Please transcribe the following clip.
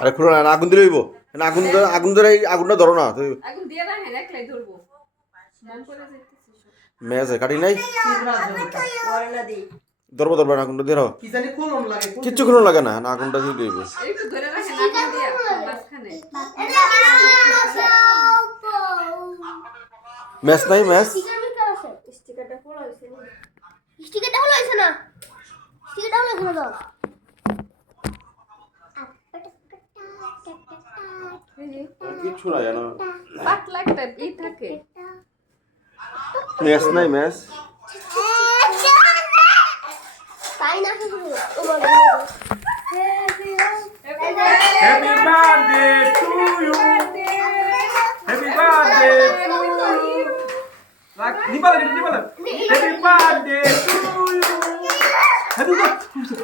আরে খুলো না, আগুন দিলে হইব। না আগুন ধরে আগুনটা ধরো না। আগুন দিয়ে রাখেন একলাই ধরবো মন করে যাইতেছে মেয়ে কাটি নাই, ধরবো আগুনটা দিয়ে রাখো। কিচ্ছু খুলো লাগে না, আগুনটা দিয়ে দিব। একটু ধরে রাখেন আগুন দিয়া মাঝখানে ম্যাচ নাই ম্যাচ। স্টিকারটা খোলা হইছে না, স্টিকারটা খোলা হইছে না, স্টিকারটা খোলা হইছে না। কিচ্ছু নাই জানো, পাতলা একটা থাকে ম্যাচ নাই ম্যাচ। তাই না শুধু ও বলে Happy birthday to you. Happy birthday to you. Di bala. Happy birthday to you. Happy birthday.